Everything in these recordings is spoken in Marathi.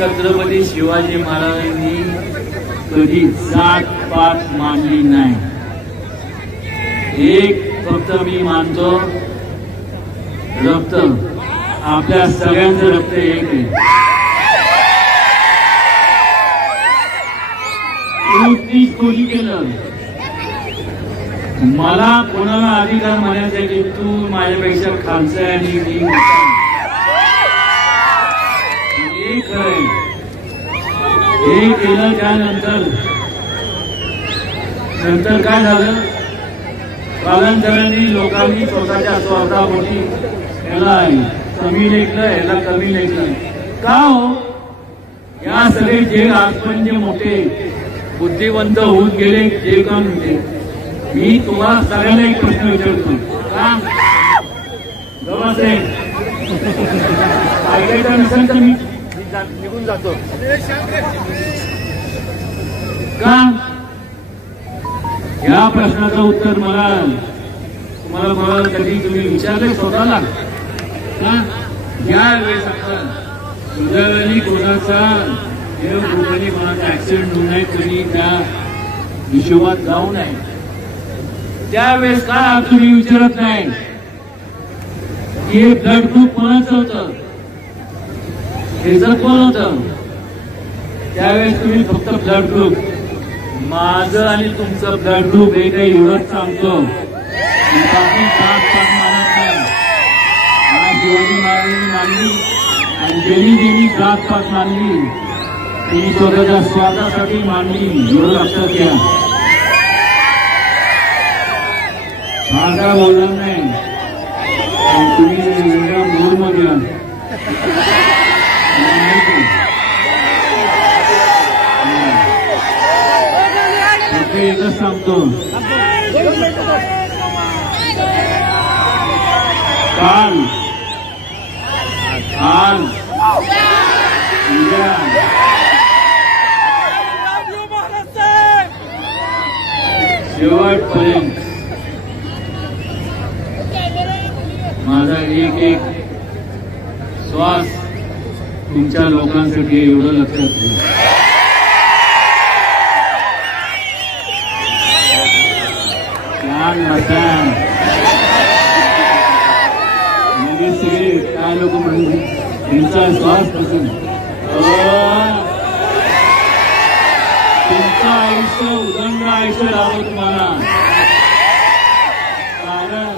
छत्रपती शिवाजी महाराजांनी कधी जात पात मानली नाही. एक फक्त मी मानतो, रक्त आपल्या सगळ्यांचं रक्त एक आहे. कोणी केलं मला कोणाला अधिकार म्हणायचा की तू माझ्यापेक्षा खालचा आहे आणि मी हे खरंय. हे केलं त्यानंतर काय झालं, कालांतराने लोकांनी स्वतःच्या स्वार्थापोटी याला कमी लेखलं, याला कमी लेखलं. का हो, या सगळे जे आजपर्यंत जे मोठे बुद्धिवंत होत गेले, जे काम होते, मी तुम्हाला सगळ्यांना एक प्रश्न विचारतो. का ऐकायचा नसेल तर मी निघून जातो. का या प्रश्नाचं उत्तर तुम्हाला कधी तुम्ही विचारले स्वतःला? ज्या वेळेस आपण सुदैवाने कोणाचा कोणाचा ऍक्सिडेंट होऊ नये, कोणी त्या हिशोबात जाऊ नये, त्यावेळेस का तुम्ही विचारत नाही हे ब्लड ग्रुप कोणाचं होतं, हेच कोण होतं? त्यावेळेस तुम्ही फक्त ब्लड ग्रुप, माझं आणि तुमचं ब्लड ग्रुप हे काही एवढंच सांगतो. शिवाजी महाराजांनी मानली आणि ज्यांनी जात पात मानली त्यांनी स्वतःच्या स्वार्थासाठी मानली. एवढं लक्षात घ्या. भाषा बोलणार नाही, तुम्ही मूडमध्ये एकच सांगतो, काल आज उद्या शेवटपर्यंत माझा एक श्वास तुमच्या लोकांसाठी एवढं लक्षात ठेवा. म्हणजे सगळे काय लोक म्हणून त्यांचा श्वास पासून तुमचं आयुष्य उदंड आयुष्य लाभो तुम्हाला. कारण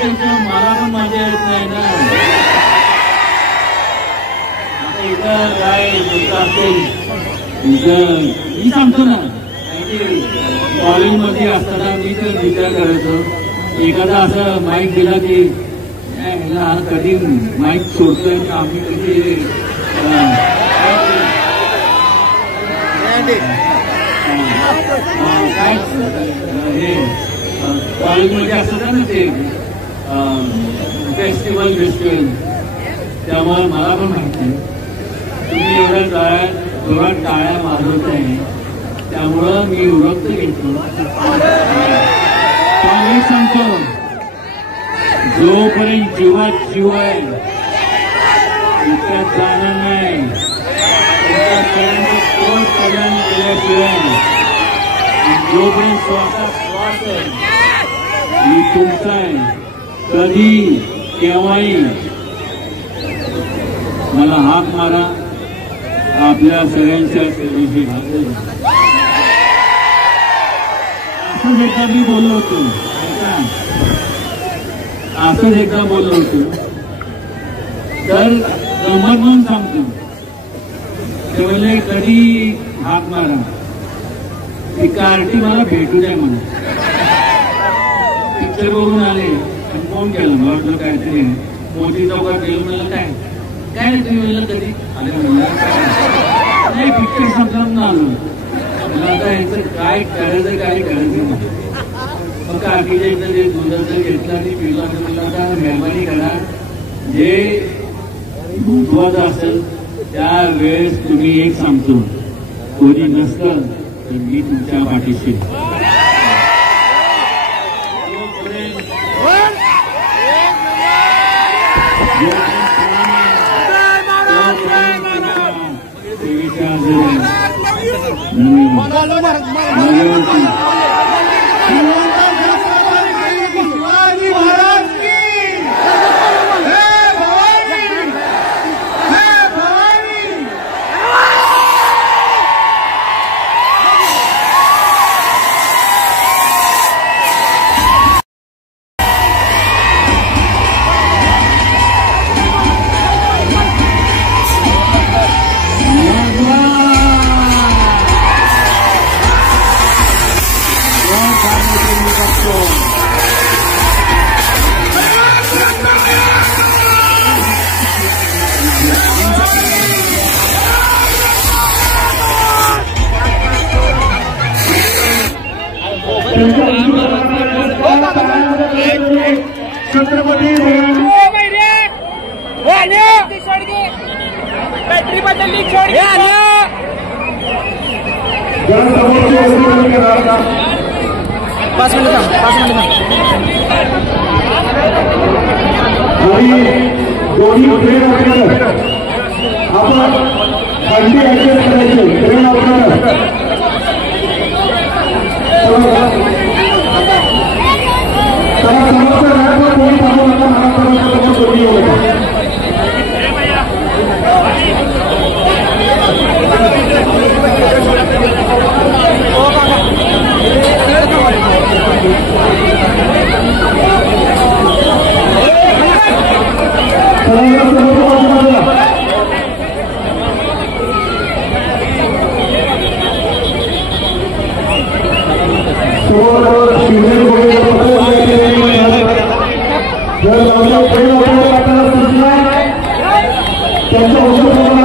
तुमच्या मला पण मजा येत नाही ना. आता इथं काय मी सांगतो ना, कॉलेजमध्ये असताना मी तर विचार करायचो, एखादा असं माईक दिला की हा कधी माईक सोडतोय, आम्ही कधी काय हे कॉलेजमध्ये असतं ना ते फेस्टिवल, त्यामुळे मला पण माहिती तुम्ही एवढ्या जोरात टाळ्या मारत आहे, त्यामुळं मी उरक्त घेतो. सांगतो, जोपर्यंत जीवात जीव आहे इतक्यात जाणार नाही. कोण कल्याण केल्याशिवाय, जोपर्यंत श्वासात श्वास आहे मी तुमचा आहे. कधी केव्हाही मला हाक मारा, आपल्या सगळ्यांच्या सेवेशी भागेल. असंच एकदा मी बोललो होतो, असंच एकदा बोललो होतो. तर गंमत म्हणून सांगतो, ते म्हणले कधी हाक मारा, ती कार्टी मला भेटू द्या म्हणून. पिक्चर बघून आले आणि फोन केला, मला वाटलं काहीतरी मोठी चौकात गेलो. मला काय काय तुम्ही म्हणलं कधी आले? नाही, पिक्चर संपलं ना आलो. मला आता यांचं काय करायचं काय करायचं नाही. मग काकीच्या इथं ते दुधाचं घेतलं आणि पिलं आणि मला आता मेहरबानी करा, जे महत्वाचं असेल त्यावेळेस तुम्ही एक सांगतो, कोणी नसतं तर मी तुमच्या पाठीशी. बैटरी बदलली छोड़ के पाच मिनिट दोन्ही ट्रेन आपण बंदी ऍडजस्ट करायची ट्रेन त्यांच्या